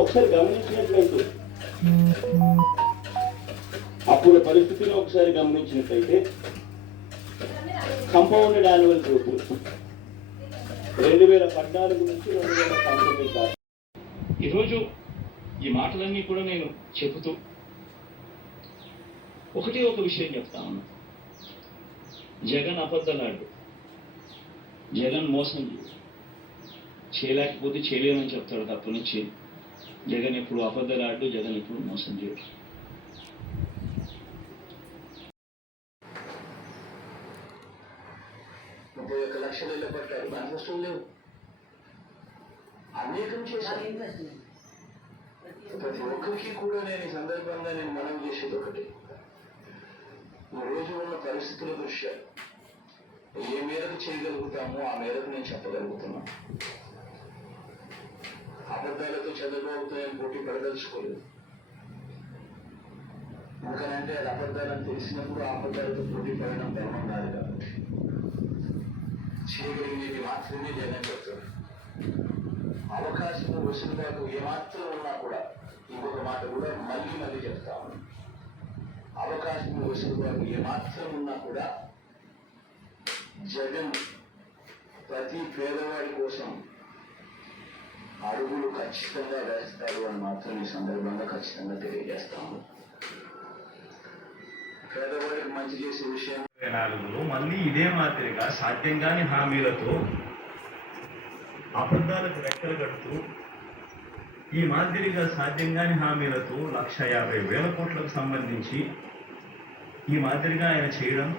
ఒకసారి గమనించినట్లయితే, అప్పుడు పరిస్థితిని ఒకసారి గమనించినట్లయితే కంపౌండెడ్ యాన్యువల్ గ్రోత్ 2014 నుంచి 2019 దాకా. ఈరోజు ఈ మాటలన్నీ కూడా నేను చెబుతూ ఒక విషయం చెప్తా ఉన్నా. జగన్ అబద్ధలాడు, జగన్ మోసం చేయలేకపోతే చేయలేమని చెప్తాడు తప్ప నుంచి. జగన్ ఎప్పుడు అబద్ధలాడు, జగన్ ఎప్పుడు మోసం చేయడు. లక్షలు వెళ్ళబడ్డారు, మేనిఫెస్టోలు లేవు, అనేకం చేశారు. ప్రతి ఒక్కరికి కూడా నేను ఈ సందర్భంగా మనం చేసేది ఒకటి, రోజు ఉన్న పరిస్థితుల దృష్ట్యా ఏ మేరకు చేయగలుగుతామో ఆ మేరకు నేను చెప్పగలుగుతున్నాను. అబద్ధాలతో చంద్రబాబుతో నేను పోటీ పడదలుచుకోలేదు. ఎందుకనంటే అది అబద్ధాలని తెలిసినప్పుడు ఆ అబద్ధాలతో పోటీ పడడం ధర్మం కాదు. కాబట్టి చేయగలిగేది మాత్రమే జగన్ చెప్తాడు. అవకాశం వెసులుబాటు ఏమాత్రం ఉన్నా కూడా ఇంకొక మాట కూడా మళ్ళీ చెప్తాము. అవకాశం వెసులుబాటు ఏమాత్రం ఉన్నా కూడా జగన్ ప్రతి పేదవాడి కోసం అడుగులు ఖచ్చితంగా వేస్తాడు అని మాత్రం ఈ సందర్భంగా ఖచ్చితంగా తెలియజేస్తాము. పేదవాడికి మంచి చేసే విషయం 2024లో మళ్ళీ ఇదే మాదిరిగా సాధ్యం కాని హామీలతో అబద్ధాలకు రెక్కలు కడుతూ ఈ మాదిరిగా సాధ్యం కాని హామీలతో 1,50,000 కోట్లకు సంబంధించి ఈ మాదిరిగా ఆయన చేయడం